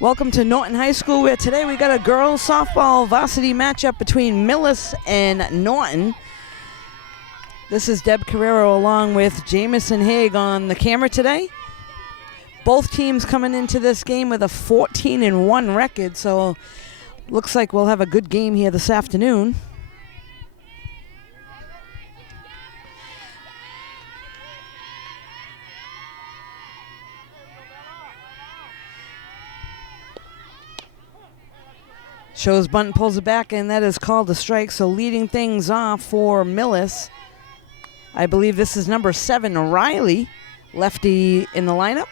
Welcome to Norton High School, where today we got a girls softball varsity matchup between Millis and Norton. This is Deb Carrero along with Jamison Haig on the camera today. Both teams coming into this game with a 14-1 record, so looks like we'll have a good game here this afternoon. Shows bunt, pulls it back, and that is called a strike. So leading things off for Millis, I believe this is number 7, Riley, lefty in the lineup.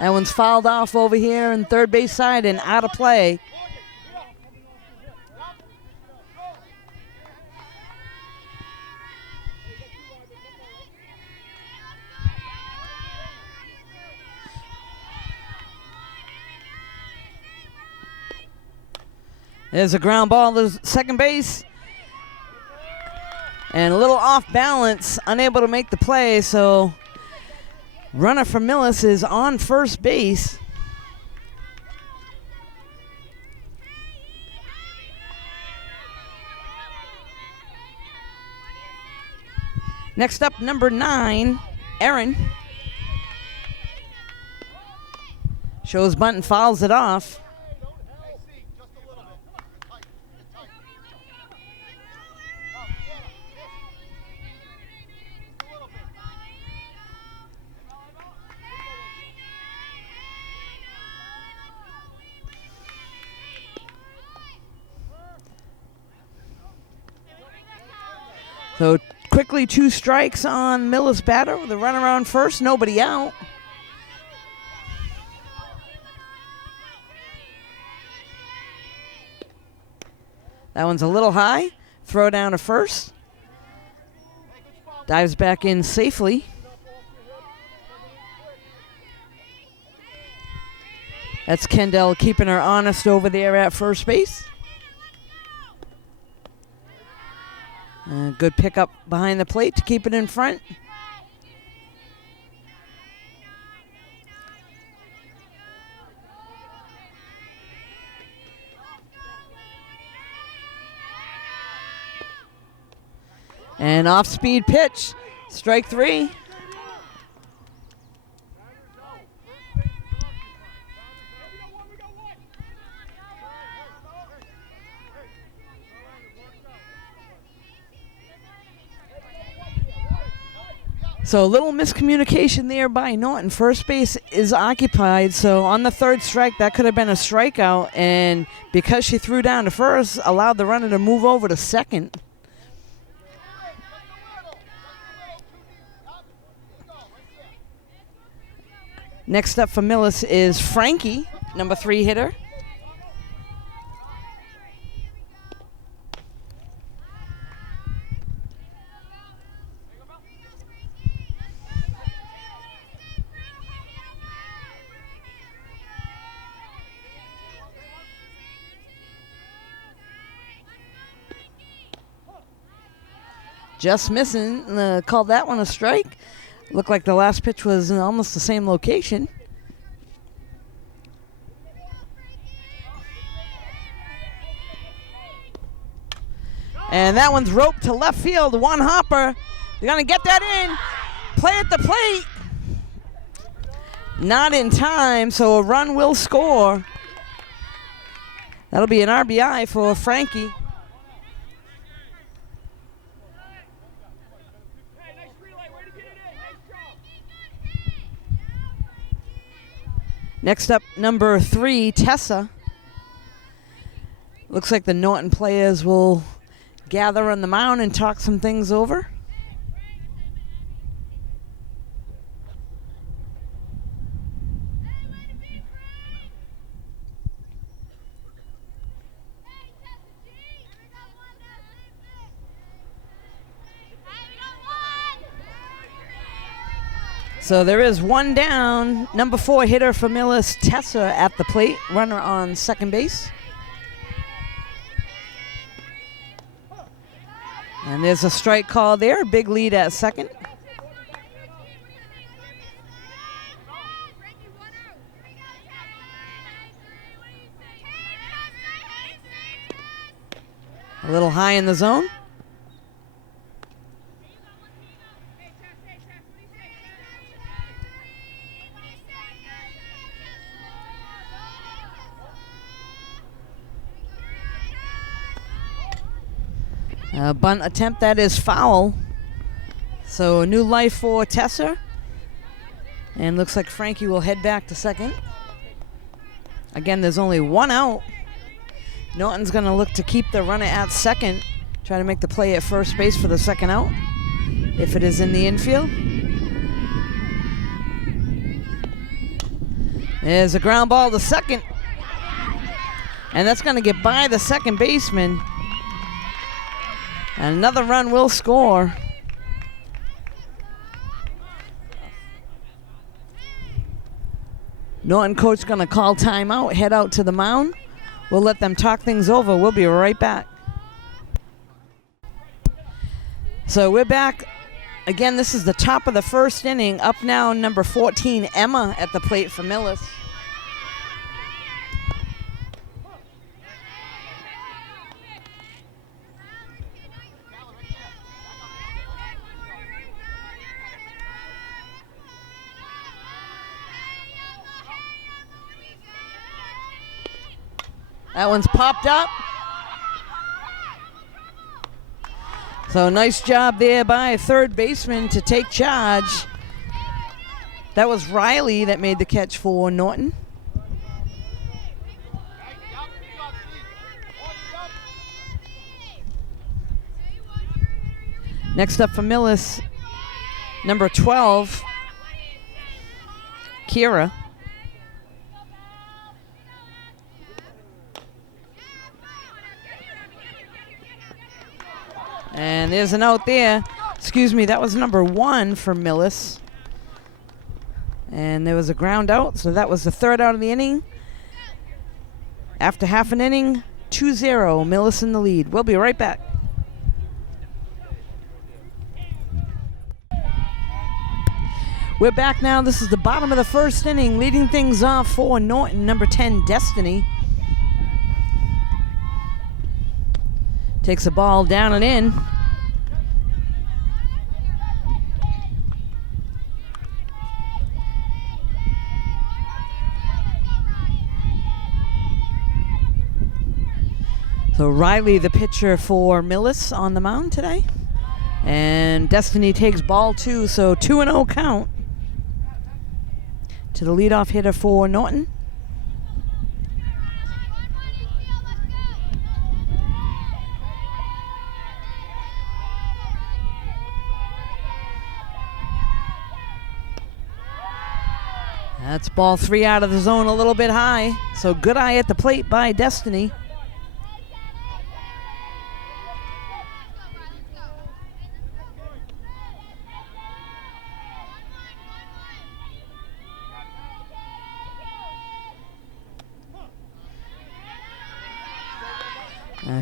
That one's fouled off over here in third base side and out of play. There's a ground ball to second base. And a little off balance, unable to make the play, so runner for Millis is on first base. Next up, number 9, Aaron. Shows bunt and fouls it off. So quickly 2 strikes on Millis batter with a runner on first, nobody out. That one's a little high. Throw down to first. Dives back in safely. That's Kendall keeping her honest over there at first base. Good pickup behind the plate to keep it in front. And off-speed pitch, strike 3. So a little miscommunication there by Norton. First base is occupied, so on the third strike, that could have been a strikeout, and because she threw down to first, allowed the runner to move over to second. Next up for Millis is Frankie, number 3 hitter. Just missing, called that one a strike. Looked like the last pitch was in almost the same location. And that one's roped to left field, one hopper. They're gonna get that in, play at the plate. Not in time, so a run will score. That'll be an RBI for Frankie. Next up, number 3, Tessa. Looks like the Norton players will gather on the mound and talk some things over. So there is one down. Number 4 hitter for Millis, Tessa at the plate. Runner on second base. And there's a strike call there. Big lead at second. A little high in the zone. Bunt attempt, that is foul. So a new life for Tesser. And looks like Frankie will head back to second. Again, there's only one out. Norton's going to look to keep the runner at second. Try to make the play at first base for the second out, if it is in the infield. There's a ground ball to second. And that's going to get by the second baseman. Another run will score. Norton coach going to call timeout, head out to the mound. We'll let them talk things over. We'll be right back. So we're back. Again, this is the top of the first inning. Up now, number 14, Emma, at the plate for Millis. That one's popped up. So nice job there by third baseman to take charge. That was Riley that made the catch for Norton. Next up for Millis, number 12, Kira. And there's an out there. Excuse me, that was number 1 for Millis. And there was a ground out, so that was the third out of the inning. After half an inning, 2-0, Millis in the lead. We'll be right back. We're back now. This is the bottom of the first inning. Leading things off for Norton, number 10, Destiny. Takes a ball down and in. So Riley, the pitcher for Millis, on the mound today. And Destiny takes ball 2, so 2-0 count to the leadoff hitter for Norton. That's ball 3 out of the zone, a little bit high. So good eye at the plate by Destiny.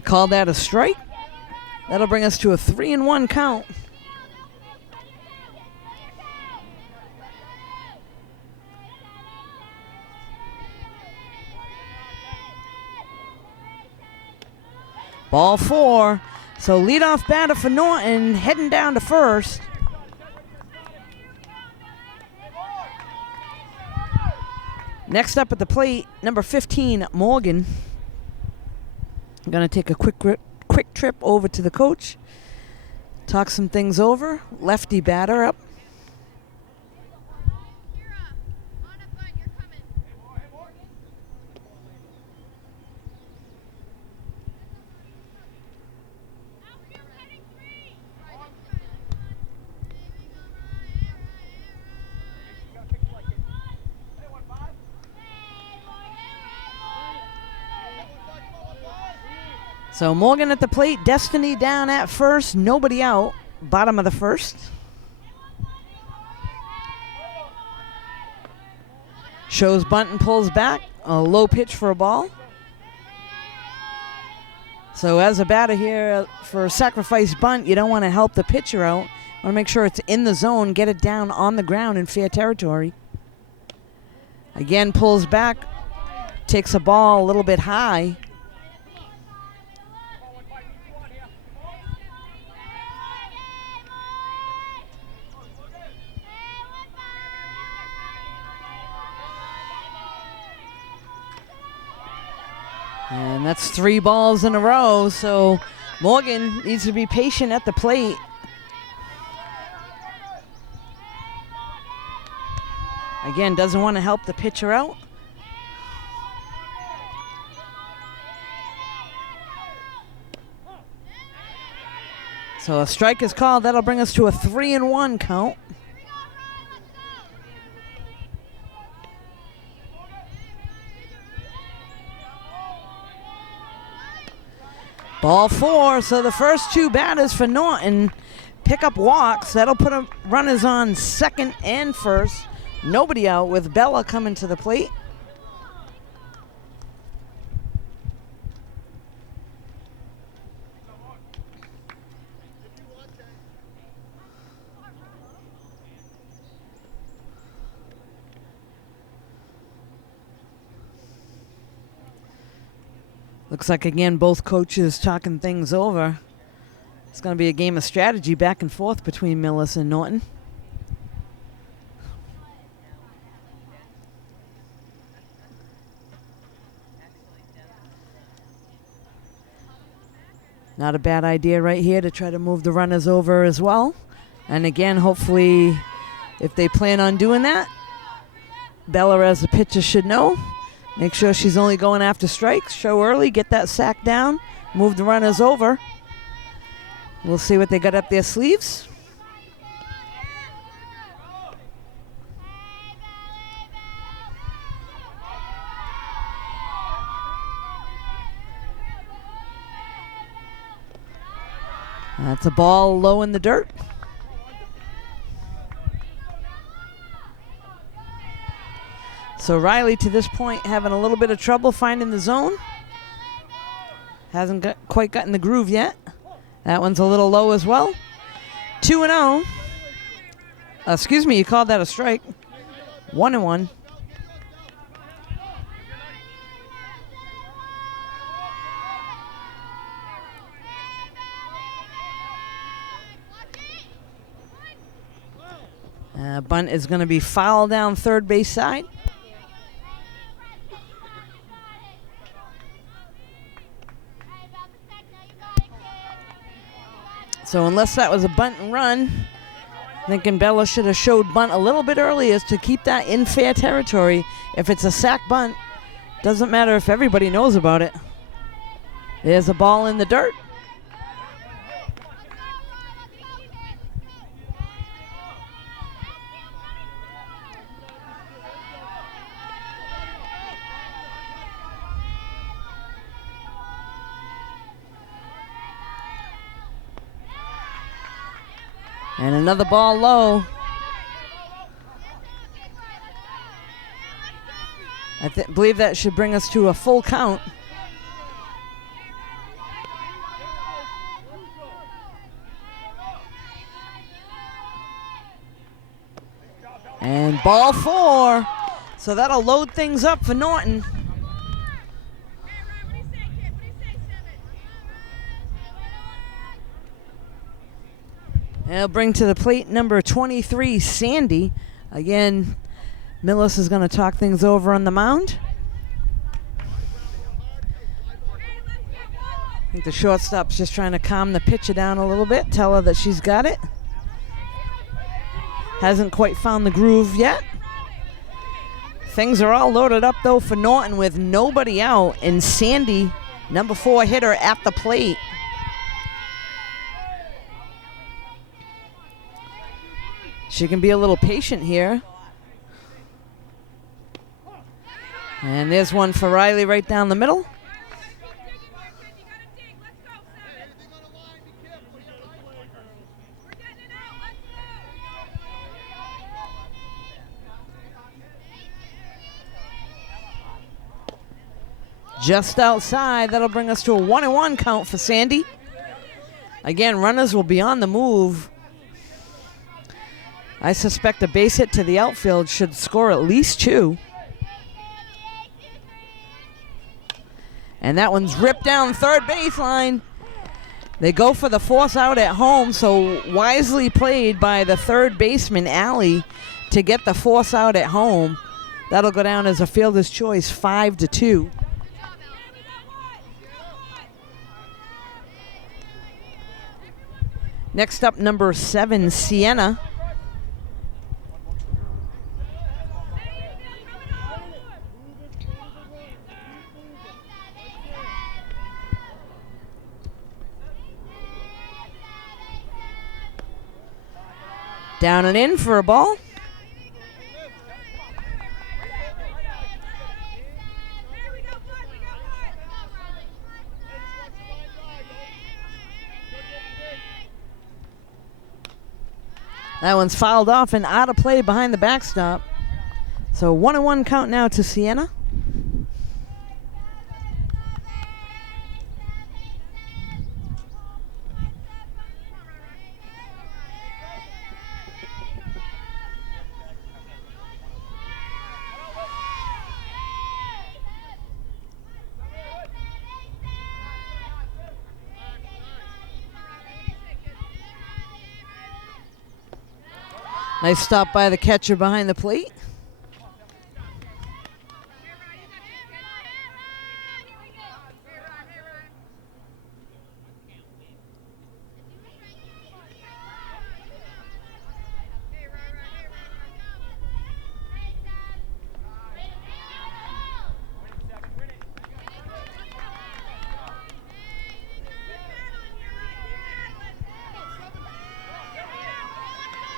Called that a strike. That'll bring us to a 3-1 count. Ball 4. So leadoff batter for Norton, heading down to first. Next up at the plate, number 15, Morgan. I'm going to take a quick trip over to the coach. Talk some things over. Lefty batter up. So Morgan at the plate, Destiny down at first, nobody out, bottom of the first. Shows bunt and pulls back, a low pitch for a ball. So as a batter here for a sacrifice bunt, you don't want to help the pitcher out. Want to make sure it's in the zone, get it down on the ground in fair territory. Again, pulls back, takes a ball a little bit high. And that's 3 balls in a row, so Morgan needs to be patient at the plate. Again, doesn't want to help the pitcher out. So a strike is called. That'll bring us to a 3-1 count. Ball 4, so the first 2 batters for Norton pick up walks. That'll put runners on second and first. Nobody out with Bella coming to the plate. Looks like, again, both coaches talking things over. It's going to be a game of strategy back and forth between Millis and Norton. Not a bad idea right here to try to move the runners over as well. And again, hopefully, if they plan on doing that, Bella as the pitcher should know. Make sure she's only going after strikes. Show early, get that sack down, move the runners over. We'll see what they got up their sleeves. That's a ball low in the dirt. So Riley, to this point, having a little bit of trouble finding the zone. Hasn't quite gotten the groove yet. That one's a little low as well. 2-0. Excuse me, you called that a strike. 1-1. Bunt is going to be foul down third base side. So unless that was a bunt and run, thinking Bella should have showed bunt a little bit earlier to keep that in fair territory. If it's a sack bunt, doesn't matter if everybody knows about it. There's a ball in the dirt. And another ball low. I believe that should bring us to a full count. And ball 4. So that'll load things up for Norton. And it'll bring to the plate number 23, Sandy. Again, Millis is going to talk things over on the mound. I think the shortstop's just trying to calm the pitcher down a little bit, tell her that she's got it. Hasn't quite found the groove yet. Things are all loaded up, though, for Norton with nobody out, and Sandy, number 4 hitter, at the plate. She can be a little patient here. And there's one for Riley right down the middle. Just outside. That'll bring us to a 1-1 count for Sandy. Again, runners will be on the move. I suspect a base hit to the outfield should score at least 2. And that one's ripped down third baseline. They go for the force out at home, so wisely played by the third baseman, Allie, to get the force out at home. That'll go down as a fielder's choice, 5-2. Next up, number 7, Sienna. Down and in for a ball. That one's fouled off and out of play behind the backstop. So 1-1 count now to Sienna. Nice stop by the catcher behind the plate.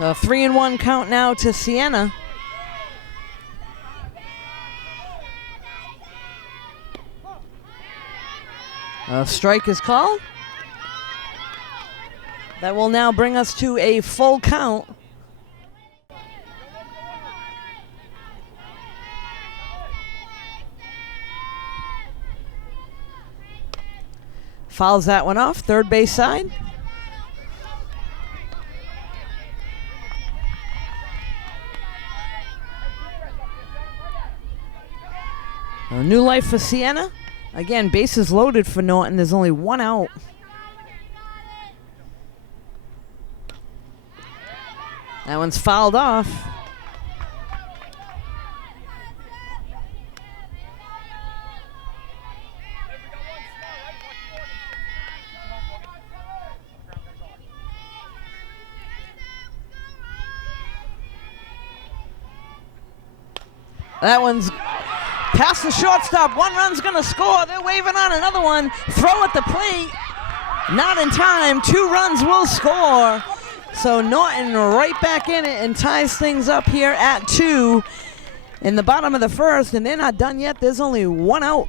A 3-1 count now to Sienna. A strike is called. That will now bring us to a full count. Fouls that one off, third base side. A new life for Sienna. Again, bases loaded for Norton. There's only one out. That one's fouled off. That one's past the shortstop. One run's going to score. They're waving on another one. Throw at the plate. Not in time. 2 runs will score. So Norton right back in it and ties things up here at 2 in the bottom of the first. And they're not done yet. There's only 1 out.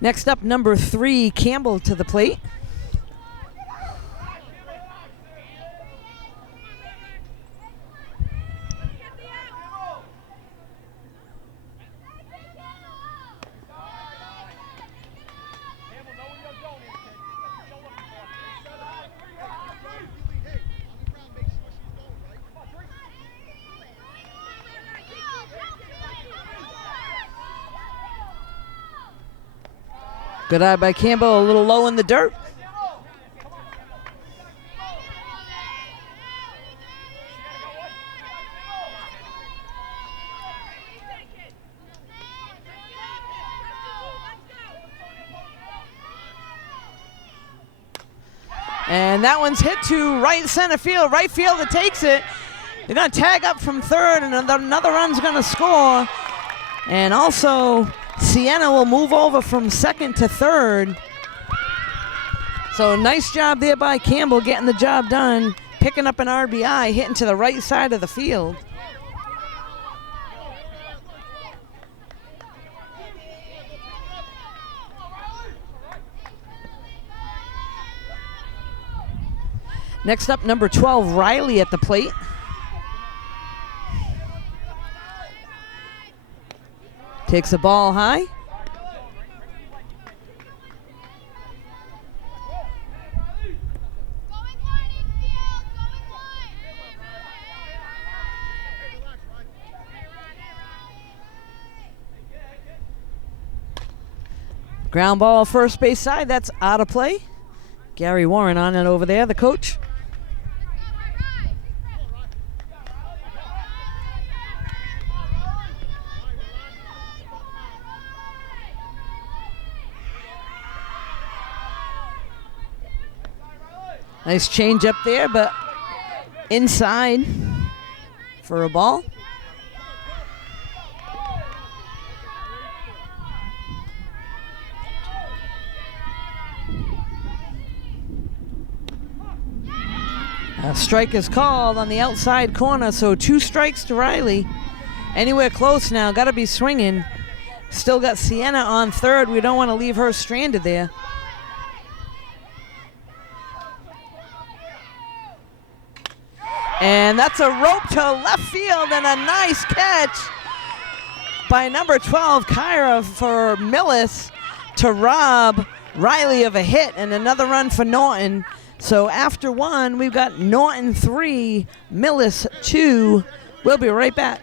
Next up, number 3, Campbell to the plate. Good eye by Campbell, a little low in the dirt. And that one's hit to right center field. Right fielder takes it. They're going to tag up from third, and another run's going to score. And also, Sienna will move over from second to third. So nice job there by Campbell getting the job done, picking up an RBI, hitting to the right side of the field. Next up, number 12, Riley at the plate. Takes the ball high. Ground ball first base side, that's out of play. Gary Warren on it over there, the coach. Nice change up there, but inside for a ball. A strike is called on the outside corner, so 2 strikes to Riley. Anywhere close now, got to be swinging. Still got Sienna on third. We don't want to leave her stranded there. And that's a rope to left field and a nice catch by number 12, Kyra, for Millis to rob Riley of a hit, and another run for Norton. So after 1, we've got Norton 3, Millis 2. We'll be right back.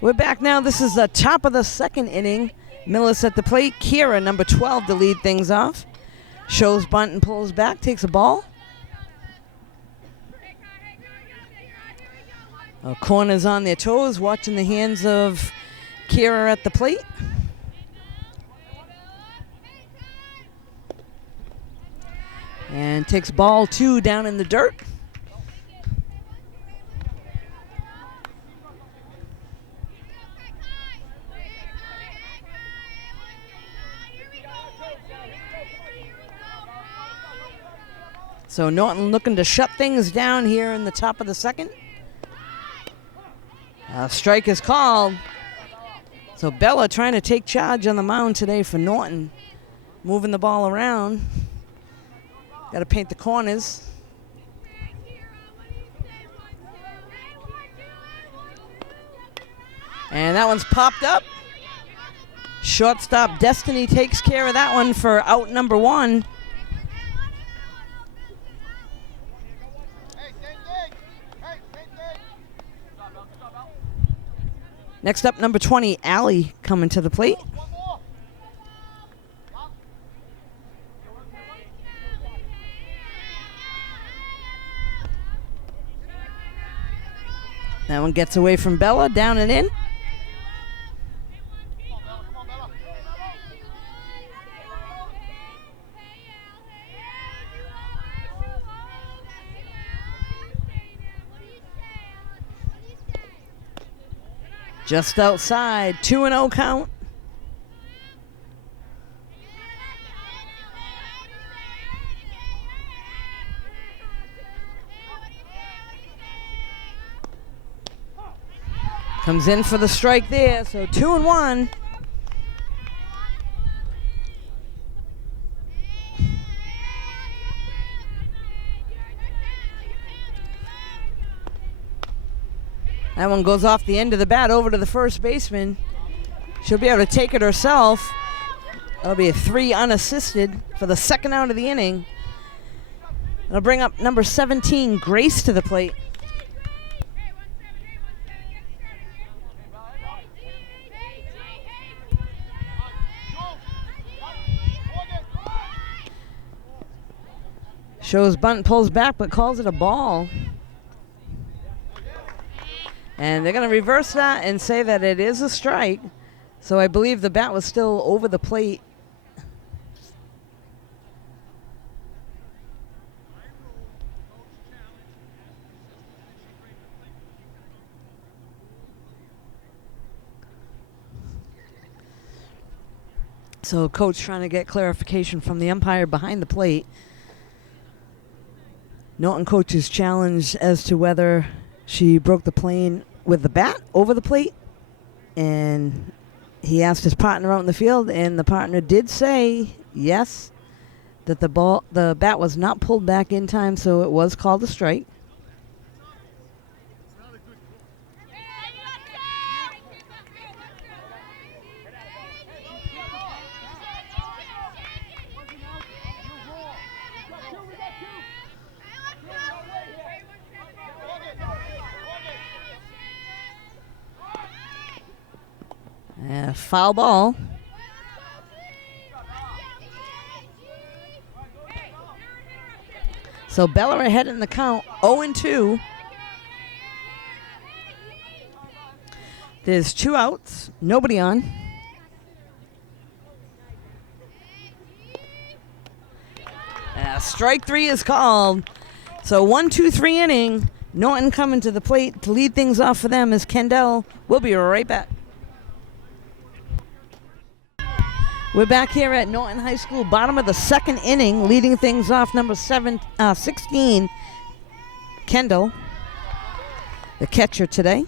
We're back now. This is the top of the 2nd inning. Millis at the plate. Kira, number 12, to lead things off. Shows bunt and pulls back, takes a ball. Corners on their toes, watching the hands of Kira at the plate. And takes ball 2 down in the dirt. So Norton looking to shut things down here in the top of the 2nd. A strike is called. So Bella trying to take charge on the mound today for Norton. Moving the ball around. Got to paint the corners. And that one's popped up. Shortstop Destiny takes care of that one for out number 1. Next up, number 20, Allie, coming to the plate. That one gets away from Bella, down and in. Just outside, 2-0 count. Comes in for the strike there, so 2-1. That one goes off the end of the bat over to the first baseman. She'll be able to take it herself. That'll be a 3 unassisted for the 2nd out of the inning. It'll bring up number 17, Grace, to the plate. Shows bunt, pulls back, but calls it a ball. And they're going to reverse that and say that it is a strike. So I believe the bat was still over the plate. So coach trying to get clarification from the umpire behind the plate. Norton coach is challenged as to whether she broke the plane with the bat over the plate, and he asked his partner out in the field, and the partner did say yes, that the bat was not pulled back in time, so it was called a strike. Foul ball. So Bella ahead in the count, 0-2. There's 2 outs, nobody on. strike three is called. So 1-2-3 inning. Norton coming to the plate to lead things off for them is Kendall. We'll be right back. We're back here at Norton High School, bottom of the second inning, leading things off number 16, Kendall, the catcher today.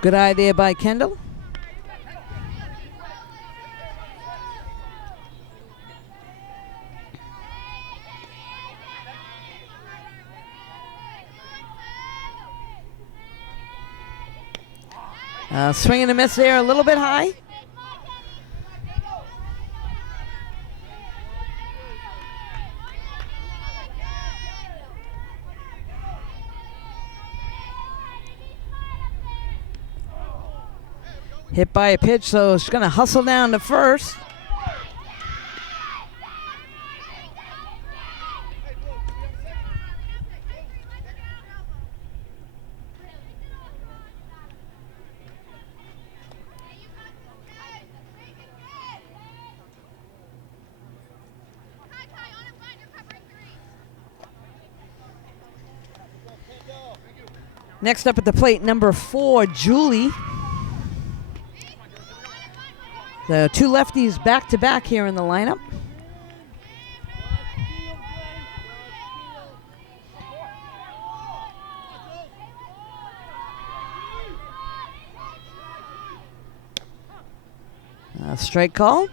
Good eye there by Kendall. Swing and a miss there, a little bit high. Hit by a pitch, so it's going to hustle down to first. Next up at the plate, number 4, Julie. The two lefties back-to-back here in the lineup. Strike call.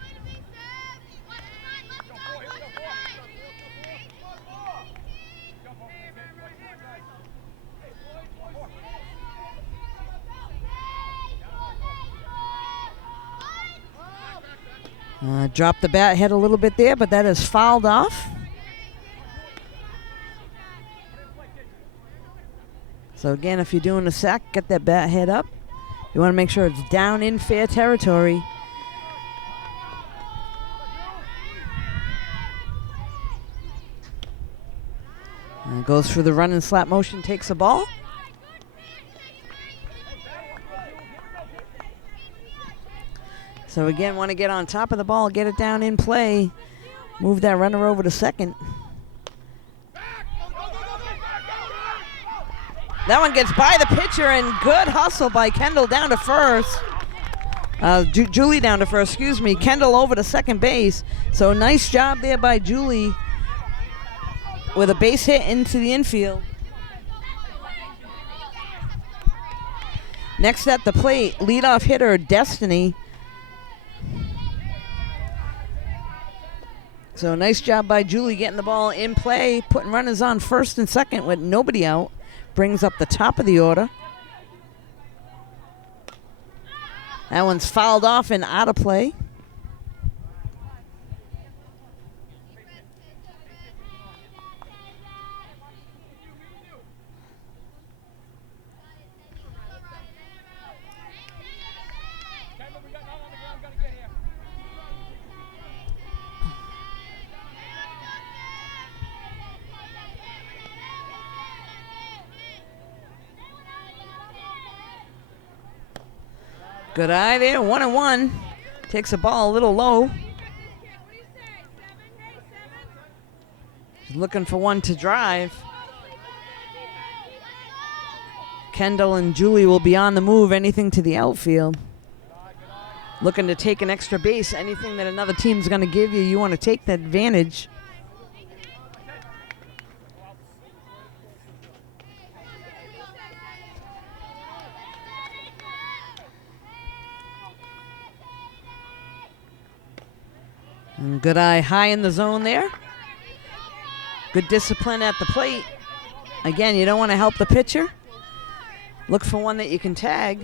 Dropped the bat head a little bit there, but that is fouled off. So again, if you're doing a sack, get that bat head up. You want to make sure it's down in fair territory. And goes through the run and slap motion, takes a ball. So again, want to get on top of the ball, get it down in play, move that runner over to second. That one gets by the pitcher, and good hustle by Kendall down to first. Julie down to first, excuse me. Kendall over to second base. So nice job there by Julie with a base hit into the infield. Next at the plate, leadoff hitter Destiny. So nice job by Julie getting the ball in play, putting runners on first and second with nobody out. Brings up the top of the order. That one's fouled off and out of play. Good eye there, 1-1. Takes the ball a little low. He's looking for one to drive. Kendall and Julie will be on the move, anything to the outfield. Looking to take an extra base. Anything that another team's going to give you, you want to take that advantage. And good eye high in the zone there. Good discipline at the plate. Again, you don't want to help the pitcher. Look for one that you can tag.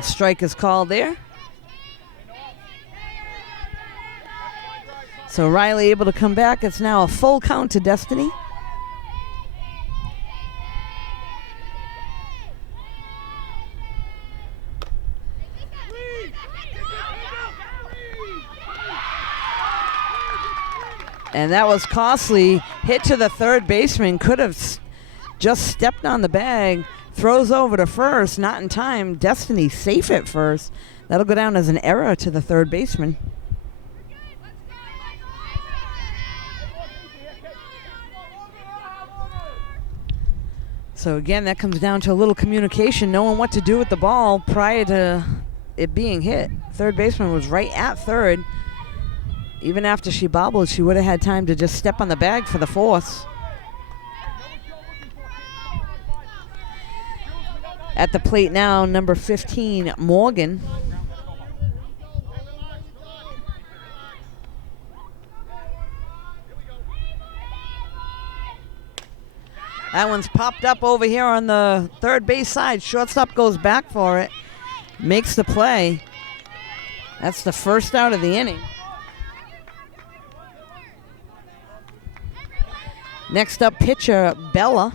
Strike is called there. So Riley able to come back. It's now a full count to Destiny. And that was costly. Hit to the third baseman. Could have just stepped on the bag. Throws over to first. Not in time. Destiny safe at first. That'll go down as an error to the third baseman. So again, that comes down to a little communication, knowing what to do with the ball prior to it being hit. Third baseman was right at third. Even after she bobbled, she would have had time to just step on the bag for the force. At the plate now, number 15, Morgan. That one's popped up over here on the third base side. Shortstop goes back for it. Makes the play. That's the first out of the inning. Next up, pitcher Bella.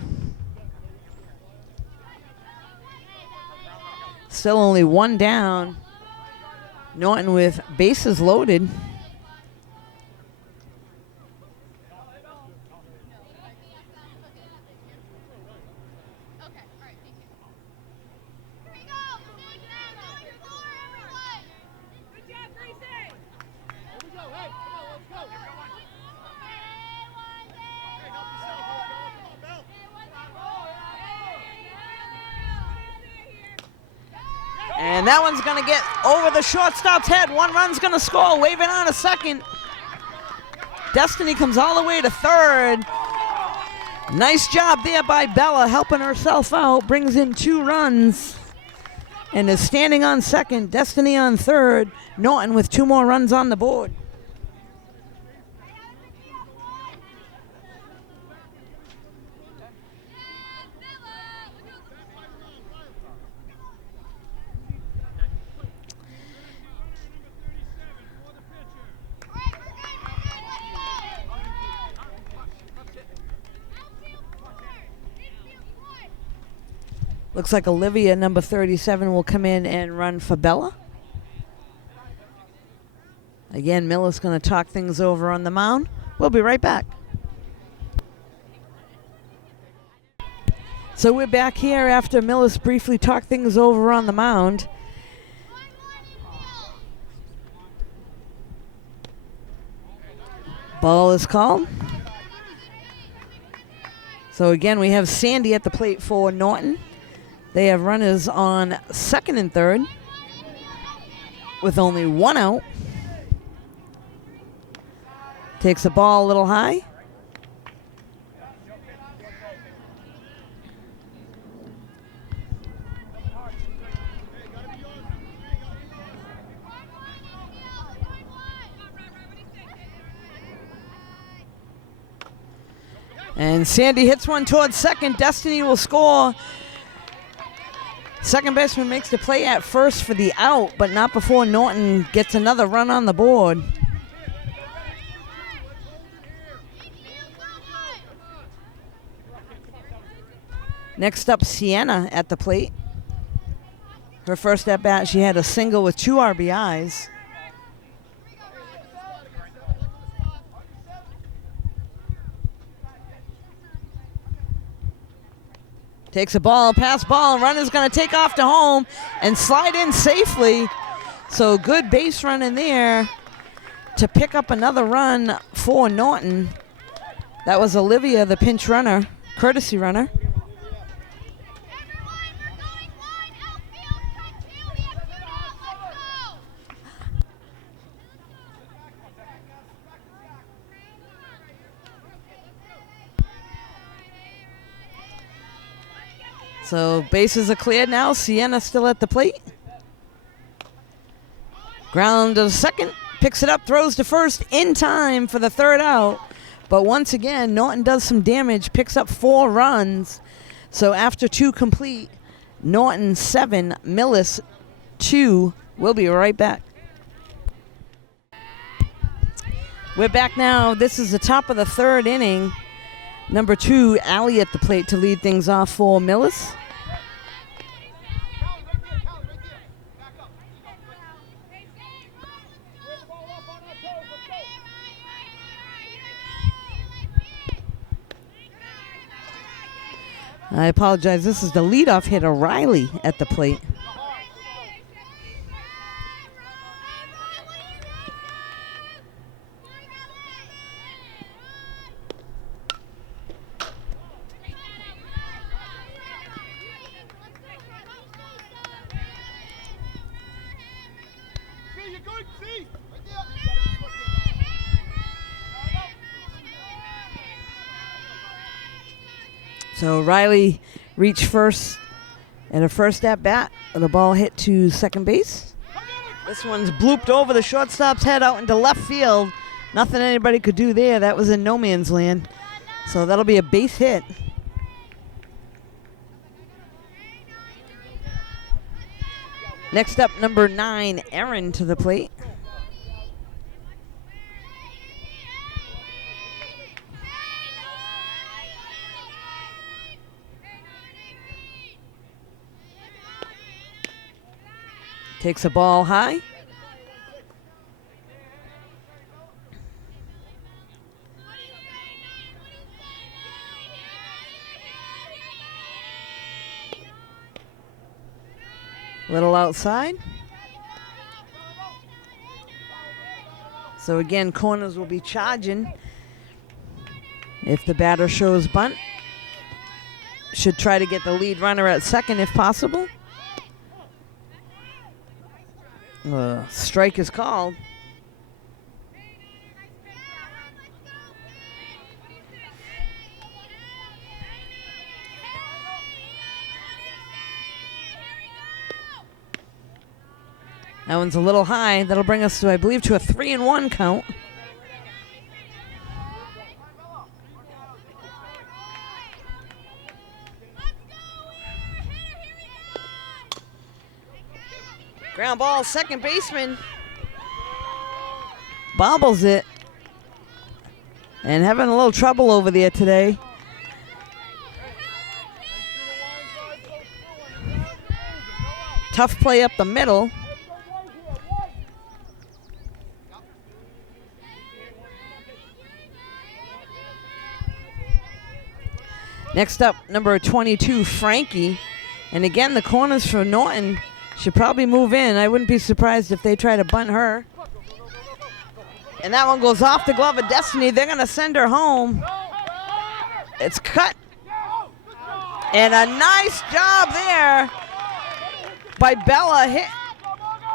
Still only one down. Norton with bases loaded. And that one's going to get over the shortstop's head. One run's going to score, waving on a second. Destiny comes all the way to third. Nice job there by Bella, helping herself out. Brings in 2 runs and is standing on second. Destiny on third. Norton with 2 more runs on the board. Looks like Olivia, number 37, will come in and run for Bella. Again, Millis going to talk things over on the mound. We'll be right back. So we're back here after Millis briefly talked things over on the mound. Ball is called. So again, we have Sandy at the plate for Norton. They have runners on second and third with only 1 out. Takes the ball a little high. And Sandy hits one towards second. Destiny will score. Second baseman makes the play at first for the out, but not before Norton gets another run on the board. Next up, Sienna at the plate. Her first at bat, she had a single with 2 RBIs. Takes a ball, pass ball, runner's going to take off to home and slide in safely. So good base run in there to pick up another run for Norton. That was Olivia, the pinch runner, courtesy runner. So bases are cleared now. Sienna still at the plate. Ground to second, picks it up, throws to first in time for the third out. But once again, Norton does some damage, picks up 4 runs. So after 2 complete, Norton 7, Millis 2. We'll be right back. We're back now. This is the top of the third inning. Number 2, Allie at the plate to lead things off for Millis. I apologize. This is the leadoff hitter, Riley, at the plate. So Riley reached first and a first at bat with a ball hit to second base. This one's blooped over the shortstop's head out into left field. Nothing anybody could do there. That was in no man's land. So that'll be a base hit. Next up, number 9, Aaron to the plate. Takes a ball high. Little outside. So again, corners will be charging. If the batter shows bunt, should try to get the lead runner at second if possible. Strike is called. That one's a little high. That'll bring us to, I believe, to a 3-1 count. Ground ball, second baseman bobbles it. And having a little trouble over there today. Tough play up the middle. Next up, number 22, Frankie. And again, the corners for Norton should probably move in. I wouldn't be surprised if they try to bunt her. And that one goes off the glove of destiny. They're going to send her home. It's cut. And a nice job there by Bella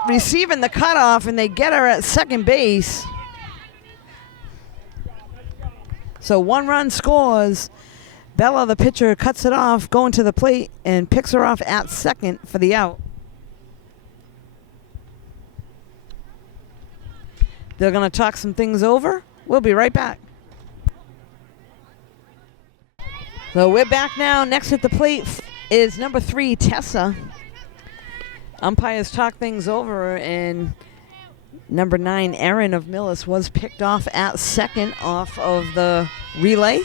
receiving the cutoff, and they get her at second base. So 1 run scores. Bella, the pitcher, cuts it off, going to the plate, and picks her off at second for the out. They're going to talk some things over. We'll be right back. So we're back now. Next at the plate is number 3, Tessa. Umpires talk things over, and number 9, Aaron of Millis, was picked off at second off of the relay.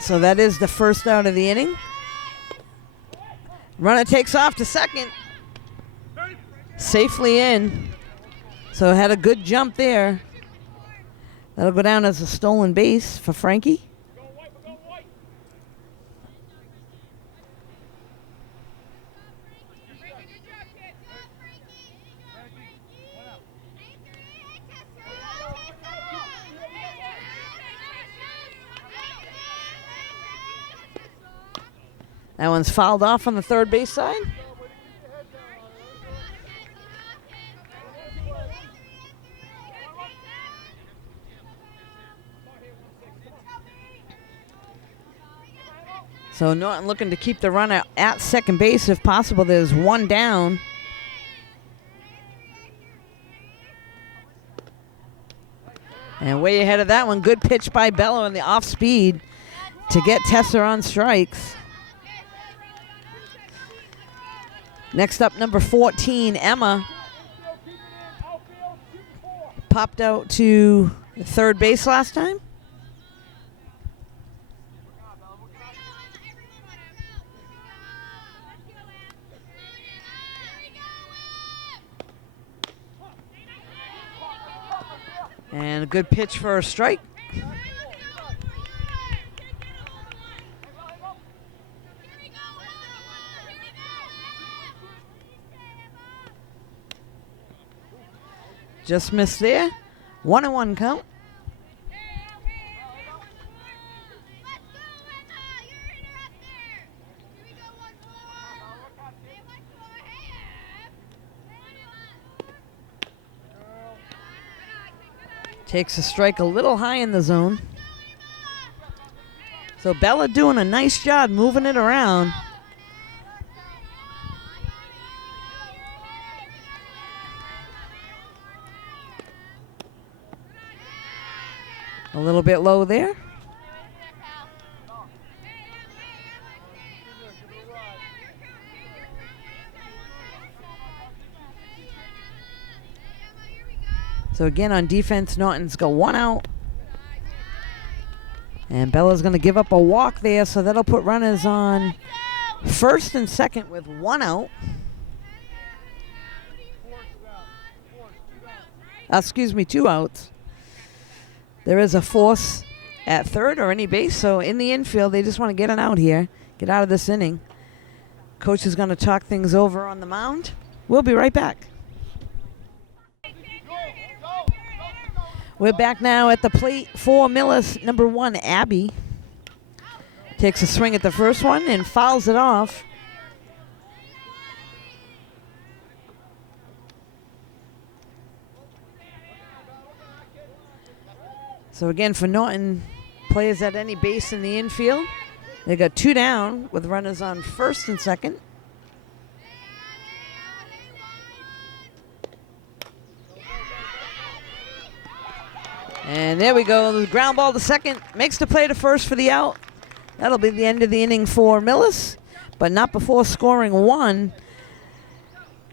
So that is the first out of the inning. Runner takes off to second. Safely in. So had a good jump there. That'll go down as a stolen base for Frankie. That one's fouled off on the third base side. So Norton looking to keep the runner at second base if possible. There's one down. And way ahead of that one, good pitch by Bello on the off speed to get Tessa on strikes. Next up, number 14, Emma. Popped out to third base last time. And a good pitch for a strike. Just missed there. 1-1 count. Takes a strike a little high in the zone. So Bella doing a nice job moving it around. A little bit low there. So again, on defense, Norton's go 1 out. And Bella's going to give up a walk there, so that'll put runners on first and second with 1 out. Excuse me, 2 outs. There is a force at third or any base, so in the infield, they just want to get an out here, get out of this inning. Coach is going to talk things over on the mound. We'll be right back. We're back now at the plate for Millis. Number 1, Abby. Takes a swing at the first one and fouls it off. So again, for Norton, players at any base in the infield. They got 2 down with runners on first and second. And there we go. The ground ball to second. Makes the play to first for the out. That'll be the end of the inning for Millis, but not before scoring 1.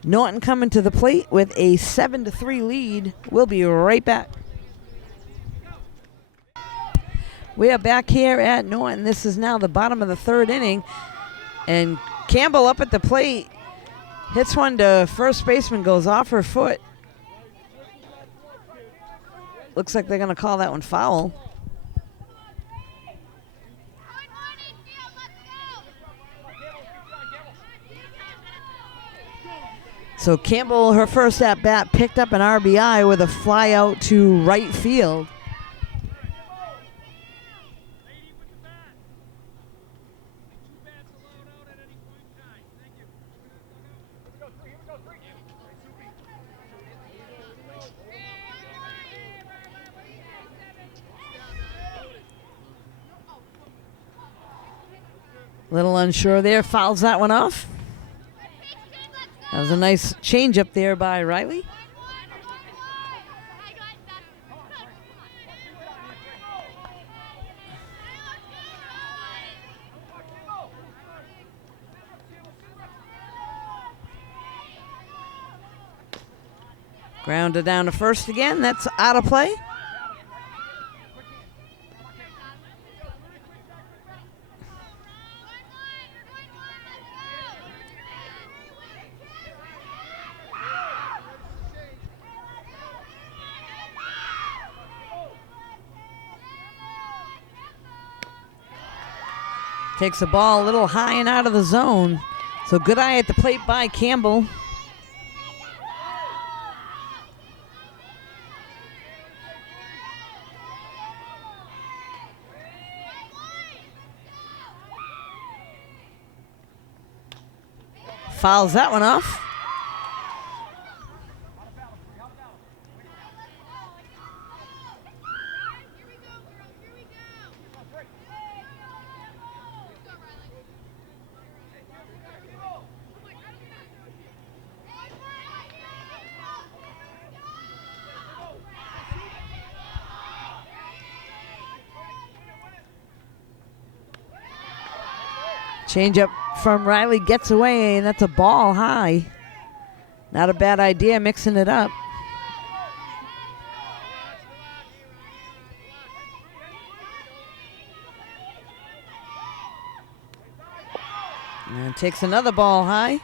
Norton coming to the plate with a 7-3 lead. We'll be right back. We are back here at Norton. This is now the bottom of the 3rd inning. And Campbell up at the plate. Hits one to first baseman, goes off her foot. Looks like they're going to call that one foul. So Campbell, her first at bat, picked up an RBI with a fly out to right field. Little unsure there, fouls that one off. That was a nice change up there by Riley. Grounded down to first again. That's out of play. Takes the ball a little high and out of the zone. So good eye at the plate by Campbell. Fouls that one off. Change up from Riley gets away, and that's a ball high. Not a bad idea, mixing it up. And takes another ball high.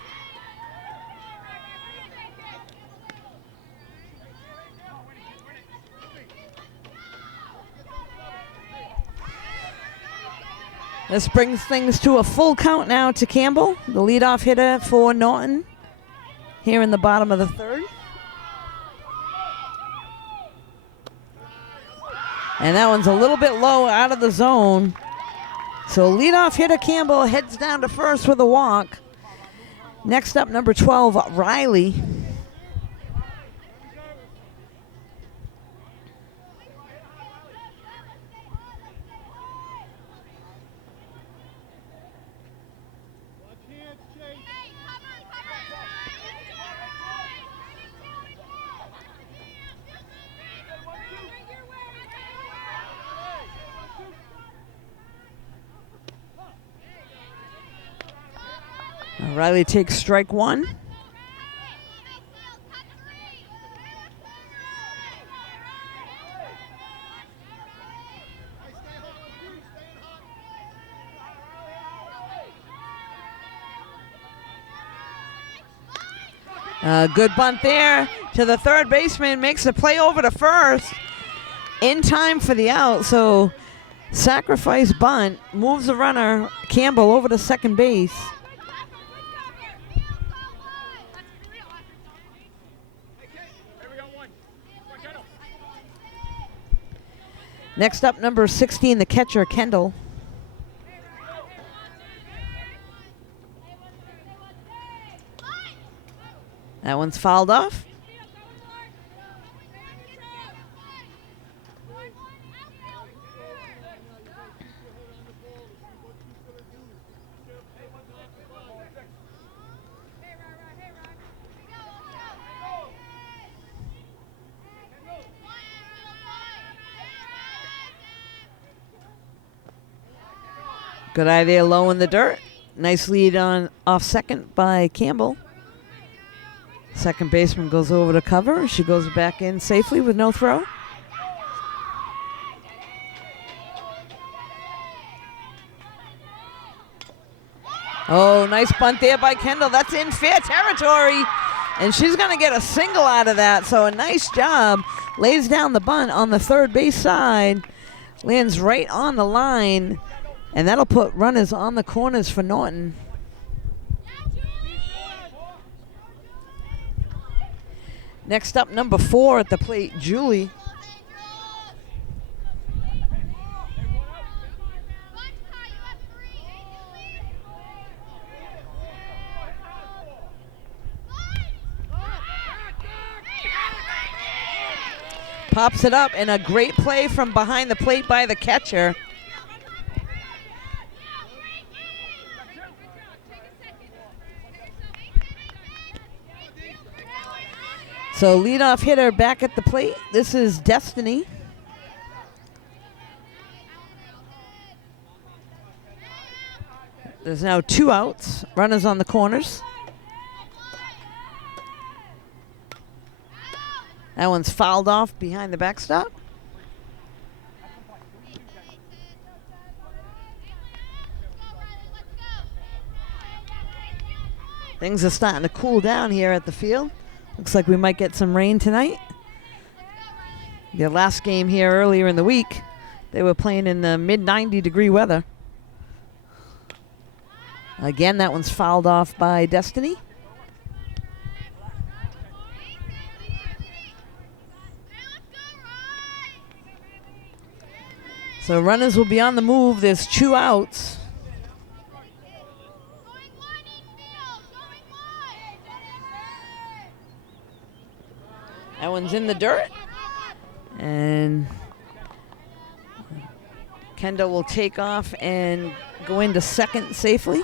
This brings things to a full count now to Campbell, the leadoff hitter for Norton, here in the bottom of the 3rd. And that one's a little bit low out of the zone. So leadoff hitter Campbell heads down to first with a walk. Next up, number 12, Riley. Riley takes strike one. Good bunt there to the third baseman, makes the play over to first in time for the out. So sacrifice bunt moves the runner Campbell over to second base. Next up, number 16, the catcher, Kendall. That one's fouled off. Good eye there, low in the dirt. Nice lead on off second by Campbell. Second baseman goes over to cover. She goes back in safely with no throw. Oh, nice bunt there by Kendall. That's in fair territory. And she's going to get a single out of that. So a nice job. Lays down the bunt on the third base side. Lands right on the line. And that'll put runners on the corners for Norton. Next up, number 4 at the plate, Julie. Pops it up, and a great play from behind the plate by the catcher. So leadoff hitter back at the plate. This is Destiny. There's now 2 outs. Runners on the corners. That one's fouled off behind the backstop. Things are starting to cool down here at the field. Looks like we might get some rain tonight. Their last game here earlier in the week, they were playing in the mid-90-degree weather. Again, that one's fouled off by Destiny. So runners will be on the move. There's 2 outs. That one's in the dirt. And Kendall will take off and go into second safely.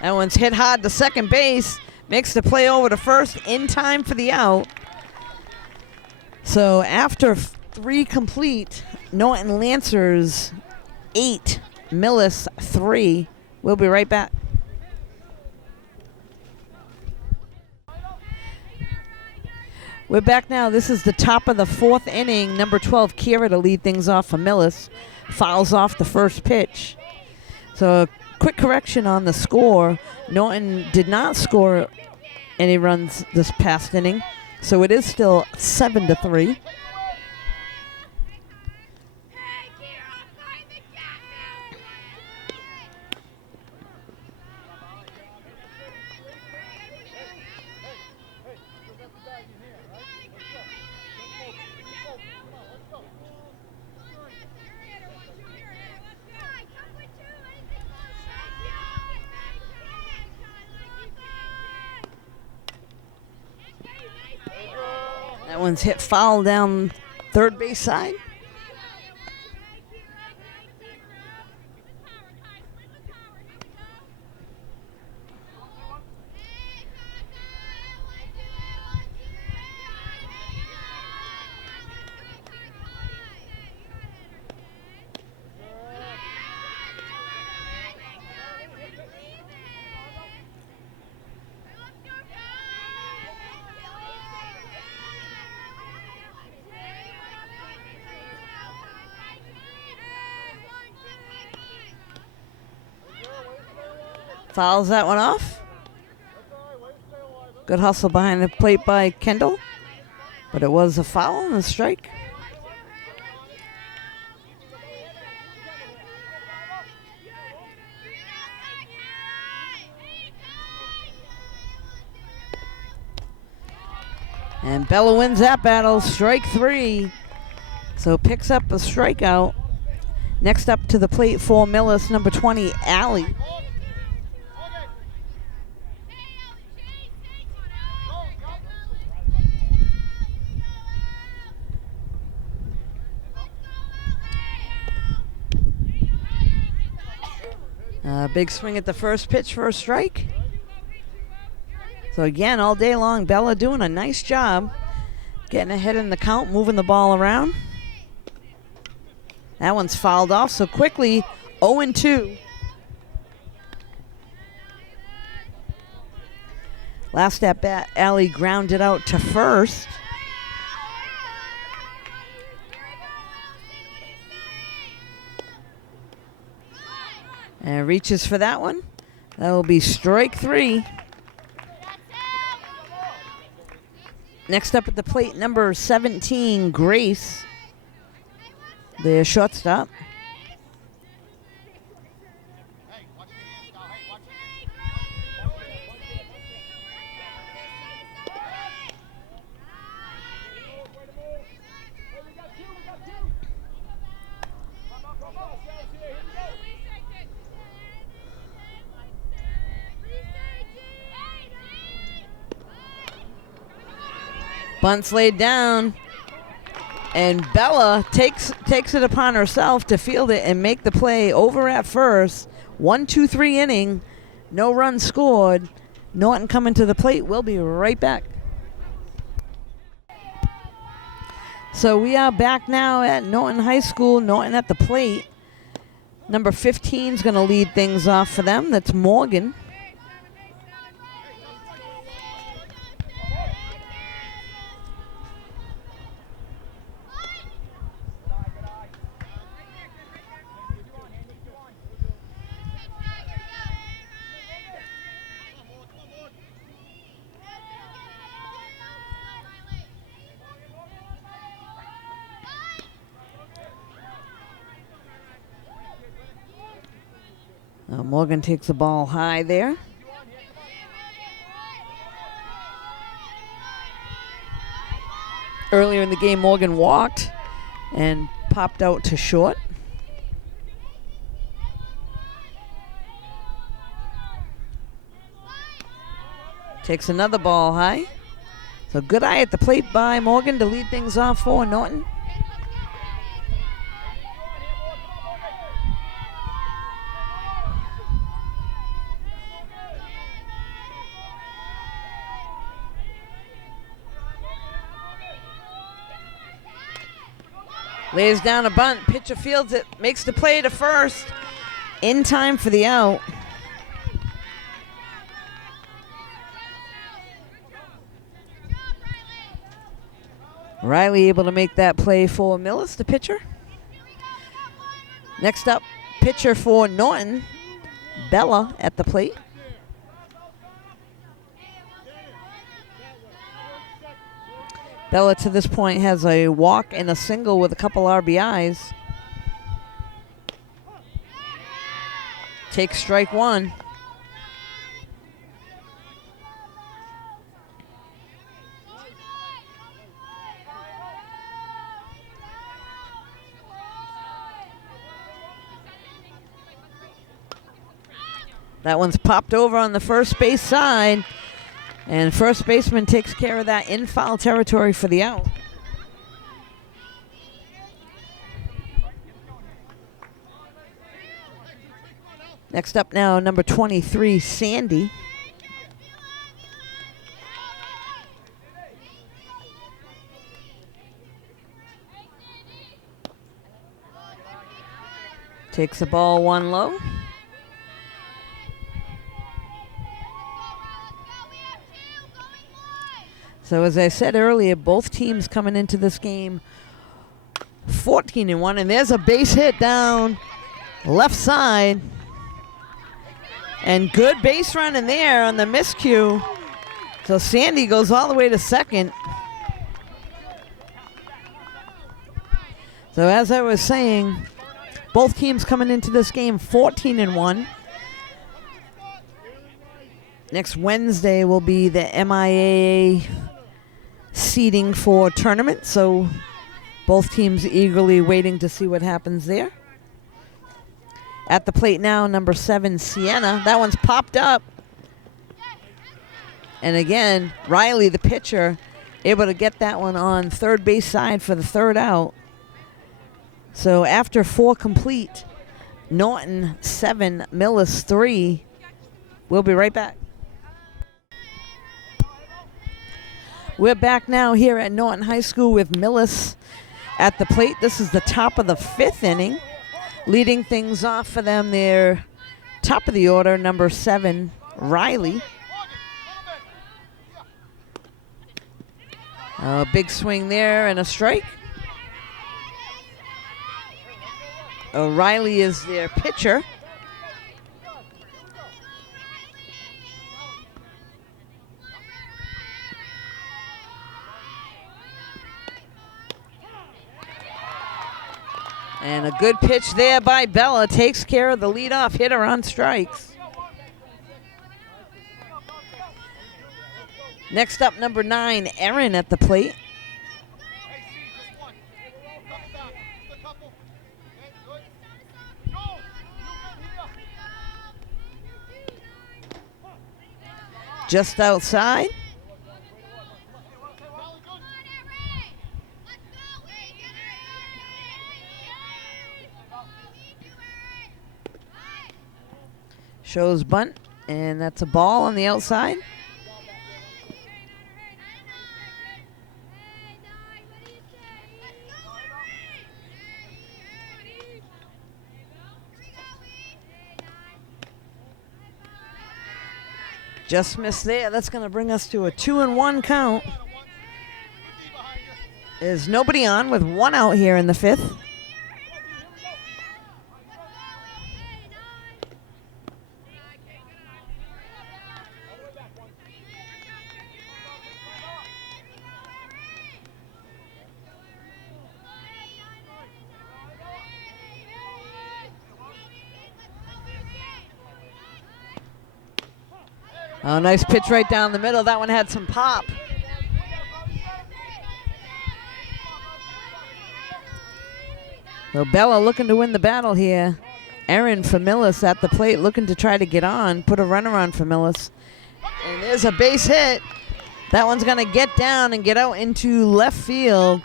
That one's hit hard to second base. Makes the play over to first in time for the out. So after 3 complete, Norton Lancers 8, Millis 3. We'll be right back. We're back now. This is the top of the 4th inning. Number 12, Kira, to lead things off for Millis. Fouls off the first pitch. So a quick correction on the score. Norton did not score any runs this past inning. So it is still 7-3. That one's hit foul down third base side. Fouls that one off. Good hustle behind the plate by Kendall, but it was a foul and a strike. And Bella wins that battle, strike 3. So picks up a strikeout. Next up to the plate for Millis, number 20, Allie. Big swing at the first pitch for a strike. So again, all day long, Bella doing a nice job getting ahead in the count, moving the ball around. That one's fouled off, so quickly 0-2. Last at bat, Allie grounded out to first. And reaches for that one. That will be strike 3. Next up at the plate, number 17, Grace, the shortstop. Bunt's laid down, and Bella takes it upon herself to field it and make the play over at first. 1-2-3 inning, no runs scored. Norton coming to the plate. We'll be right back. So we are back now at Norton High School. Norton at the plate. Number 15 is going to lead things off for them. That's Morgan. Morgan takes the ball high there. Earlier in the game, Morgan walked and popped out to short. Takes another ball high. So good eye at the plate by Morgan to lead things off for Norton. Lays down a bunt, pitcher fields it, makes the play to first, in time for the out. Riley able to make that play for Millis, the pitcher. Next up, pitcher for Norton, Bella at the plate. Bella to this point has a walk and a single with a couple RBIs. Takes strike 1. That one's popped over on the first base side. And first baseman takes care of that in foul territory for the out. Next up now, number 23, Sandy. Takes the ball one low. So as I said earlier, both teams coming into this game 14-1, and there's a base hit down left side. And good base running there on the miscue. So Sandy goes all the way to second. So as I was saying, both teams coming into this game 14-1. Next Wednesday will be the MIAA seeding for tournament. So both teams eagerly waiting to see what happens there. At the plate now, number 7, Sienna. That one's popped up. And again, Riley, the pitcher, able to get that one on third base side for the third out. So after 4 complete, Norton 7, Millis 3. We'll be right back. We're back now here at Norton High School with Millis at the plate. This is the top of the 5th inning. Leading things off for them, their top of the order, number 7, Riley. A big swing there and a strike. Riley is their pitcher. And a good pitch there by Bella takes care of the leadoff hitter on strikes. Next up, number 9, Erin at the plate. Just outside. Shows bunt, and that's a ball on the outside. Just missed there. That's going to bring us to a 2-1 count. There's nobody on with 1 out here in the 5th. Oh, nice pitch right down the middle. That one had some pop. So Bella looking to win the battle here. Erin for Millis at the plate looking to try to get on, put a runner on for Millis. And there's a base hit. That one's going to get down and get out into left field.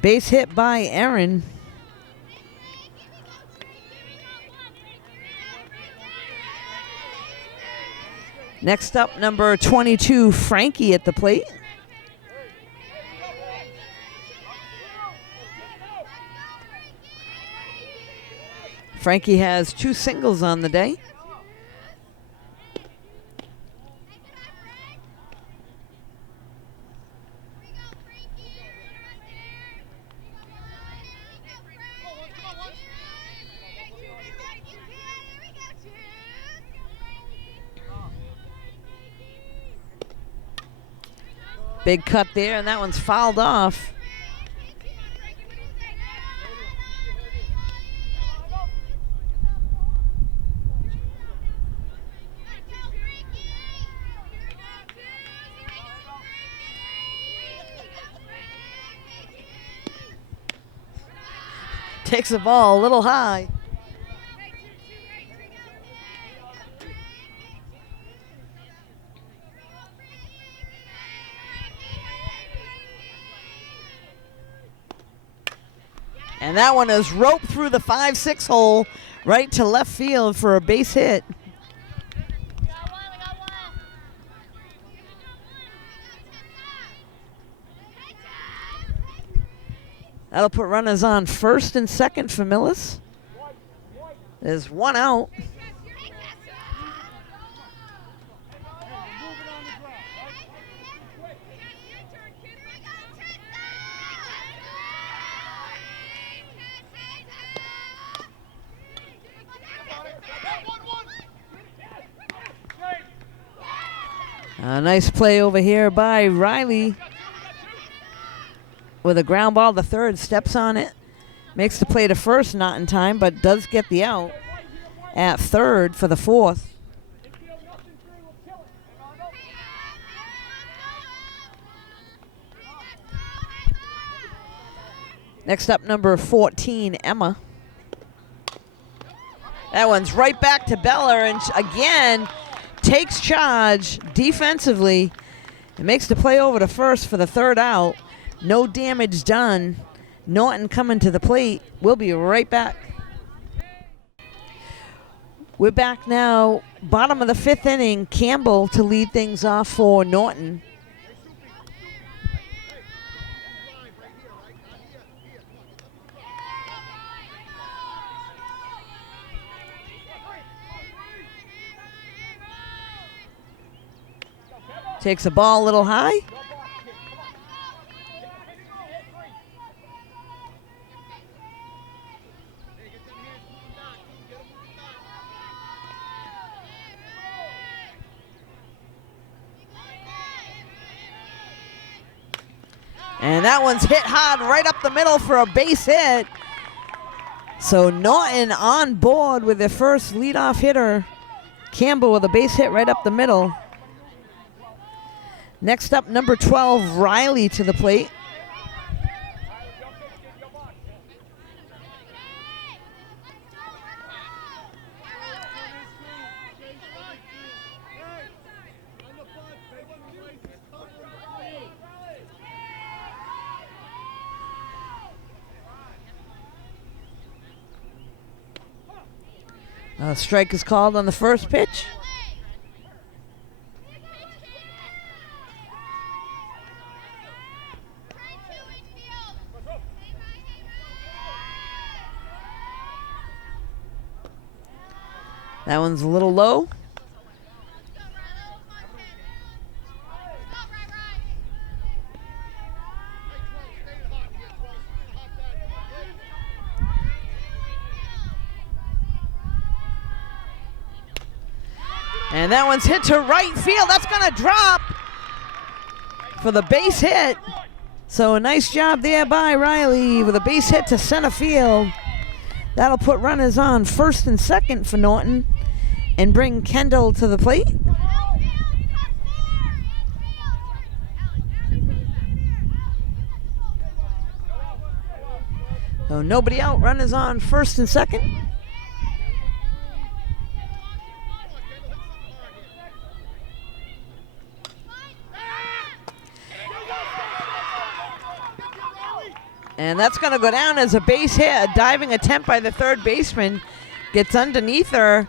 Base hit by Erin. Next up, number 22, Frankie at the plate. Frankie has 2 singles on the day. Big cut there, and that one's fouled off. Takes the ball a little high. And that one is roped through the 5-6 hole right to left field for a base hit. That'll put runners on first and second for Millis. There's one out. A nice play over here by Riley with a ground ball to third, steps on it, makes the play to first, not in time, but does get the out at third for the fourth. Next up, number 14, Emma. That one's right back to Beller, and again, takes charge defensively and makes the play over to first for the third out. No damage done. Norton coming to the plate. We'll be right back. We're back now, bottom of the fifth inning. Campbell to lead things off for Norton. Takes a ball a little high. And that one's hit hard right up the middle for a base hit. So Norton on board with their first leadoff hitter. Campbell with a base hit right up the middle. Next up, number 12, Riley to the plate. A strike is called on the first pitch. That one's a little low. And that one's hit to right field. That's going to drop for the base hit. So a nice job there by Riley with a base hit to center field. That'll put runners on first and second for Norton and bring Kendall to the plate. So nobody out, runners on first and second. And that's going to go down as a base hit. A diving attempt by the third baseman gets underneath her.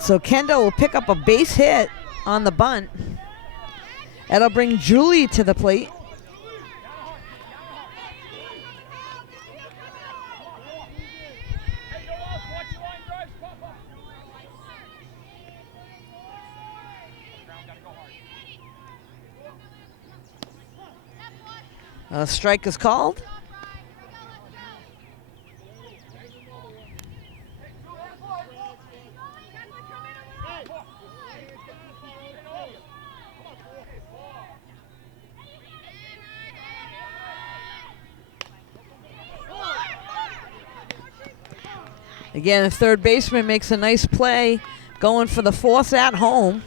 So Kendall will pick up a base hit on the bunt. That'll bring Julie to the plate. A strike is called. Again, the third baseman makes a nice play, going for the fourth at home.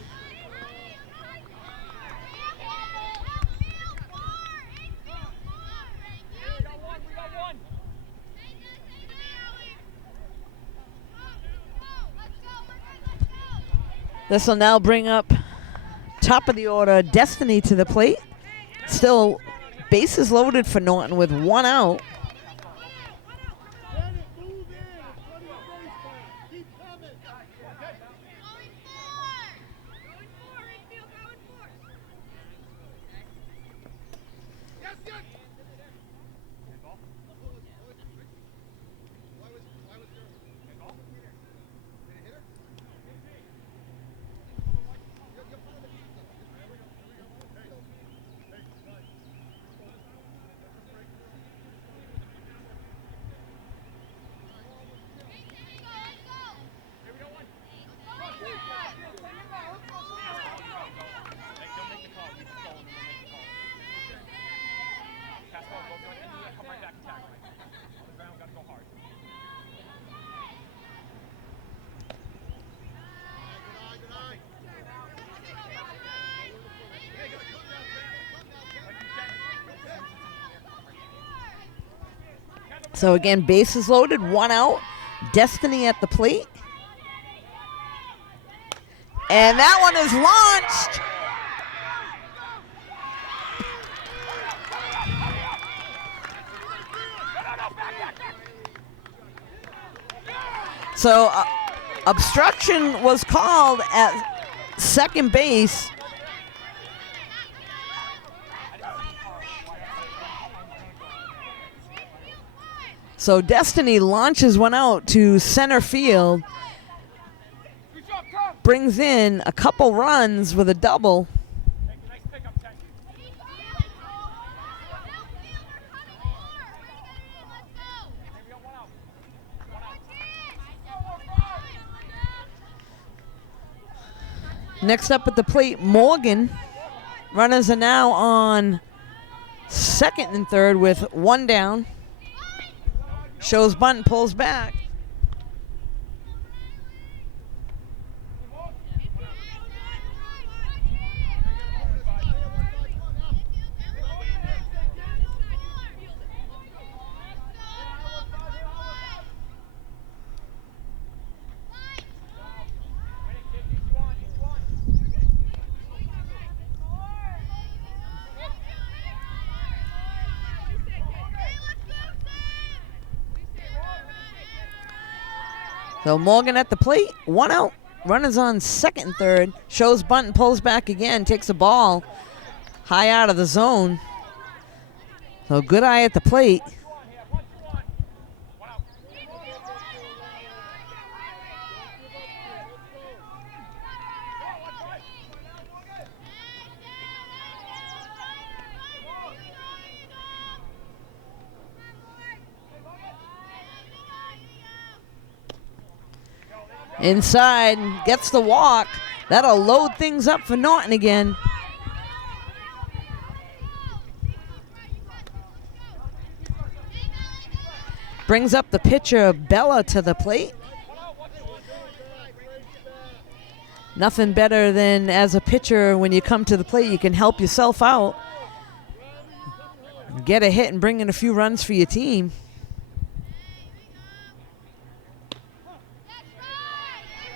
This will now bring up top of the order Destiny to the plate. Still bases loaded for Norton with one out. So again, bases loaded, 1 out. Destiny at the plate. And that one is launched. So obstruction was called at second base. So Destiny launches one out to center field, brings in a couple runs with a double. Next up at the plate, Morgan. Runners are now on second and third with 1 down. Shows bunt, pulls back. So Morgan at the plate, 1 out. Runners on second and third. Shows bunt and pulls back again. Takes a ball high out of the zone. So good eye at the plate. Inside, gets the walk. That'll load things up for Norton again. Brings up the pitcher, Bella, to the plate. Nothing better than as a pitcher, when you come to the plate, you can help yourself out. Get a hit and bring in a few runs for your team.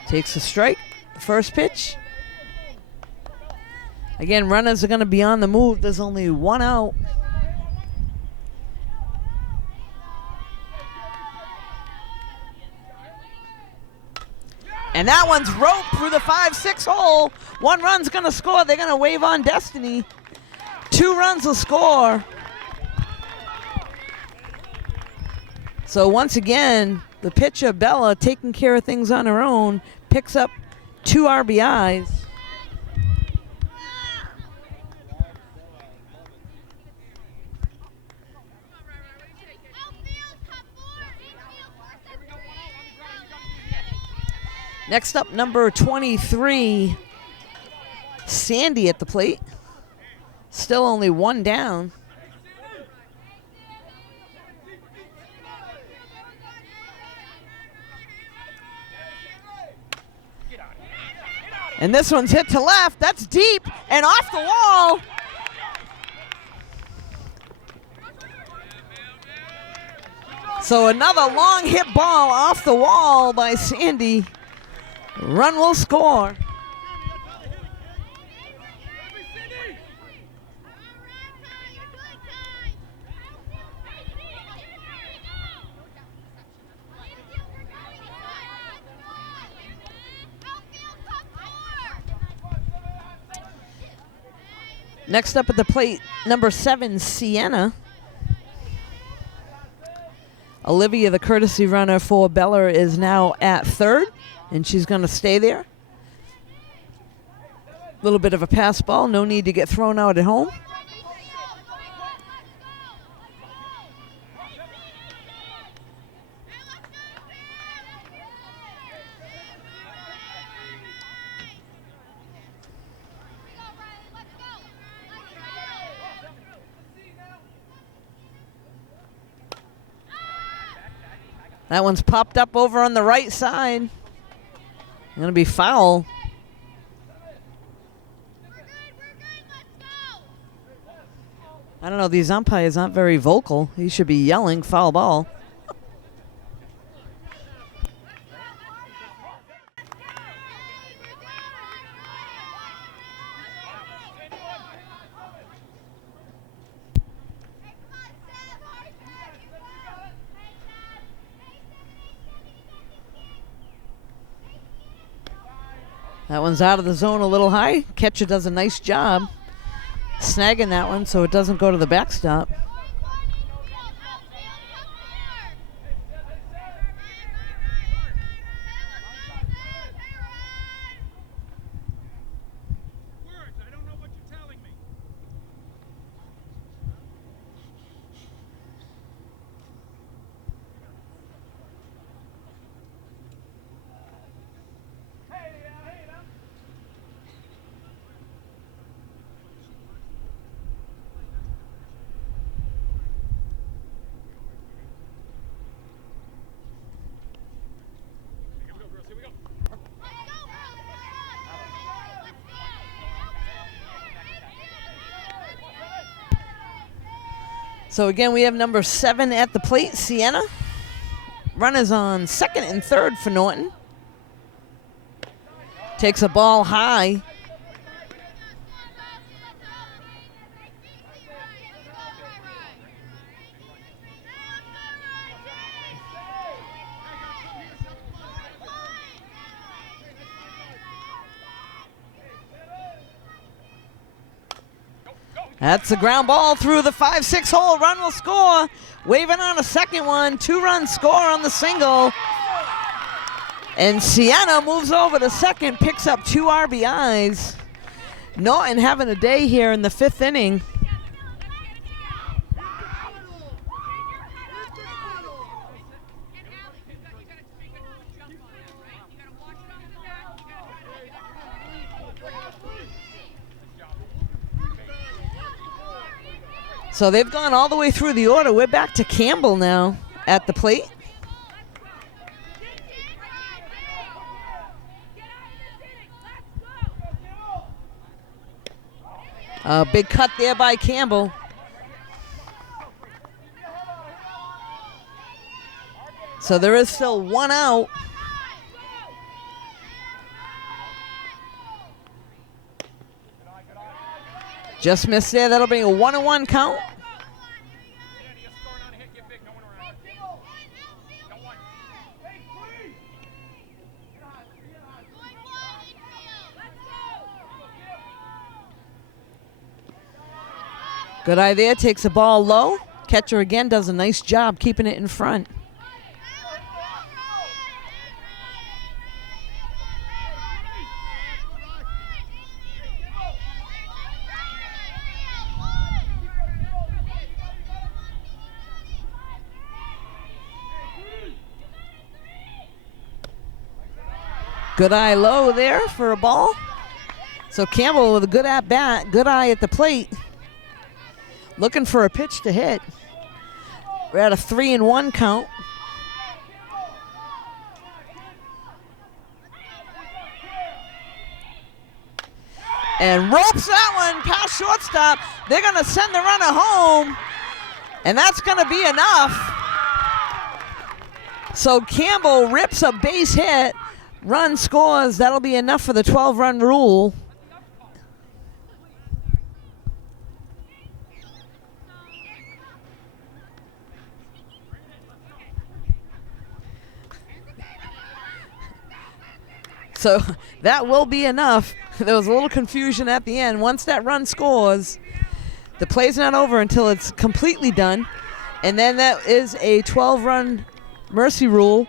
Takes a strike, first pitch. Again, runners are going to be on the move. There's only 1 out. And that one's roped through the 5-6 hole. 1 run's going to score. They're going to wave on Destiny. 2 runs will score. So once again, the pitcher, Bella, taking care of things on her own, picks up 2 RBIs. Next up, number 23, Sandy at the plate. Still only 1 down. And this one's hit to left. That's deep and off the wall. So another long hit ball off the wall by Sandy. Run will score. Next up at the plate, number 7, Sienna. Olivia, the courtesy runner for Bella, is now at third, and she's going to stay there. A little bit of a pass ball. No need to get thrown out at home. That one's popped up over on the right side. Going to be foul. I don't know, these umpires aren't very vocal. He should be yelling foul ball. That one's out of the zone a little high. Catcher does a nice job snagging that one so it doesn't go to the backstop. So again, we have number 7 at the plate, Sienna. Runners on second and third for Norton. Takes a ball high. That's a ground ball through the 5-6 hole. Run will score. Waving on a second one. 2-run score on the single. And Sienna moves over to second, picks up 2 RBIs. Norton having a day here in the 5th inning. So they've gone all the way through the order. We're back to Campbell now at the plate. A big cut there by Campbell. So there is still 1 out. Just missed there. That'll be a 1-1 count. Good eye there, takes the ball low. Catcher again does a nice job keeping it in front. Good eye low there for a ball. So Campbell with a good at bat, good eye at the plate. Looking for a pitch to hit. We're at a 3-1 count. And ropes that one past shortstop. They're going to send the runner home. And that's going to be enough. So Campbell rips a base hit. Run scores. That'll be enough for the 12-run rule. So that will be enough. There was a little confusion at the end. Once that run scores, the play's not over until it's completely done. And then that is a 12-run mercy rule.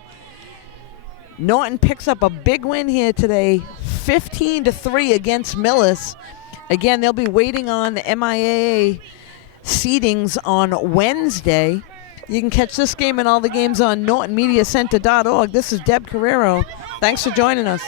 Norton picks up a big win here today, 15-3 against Millis. Again, they'll be waiting on the MIAA seedings on Wednesday. You can catch this game and all the games on NortonMediaCenter.org. This is Deb Carrero. Thanks for joining us.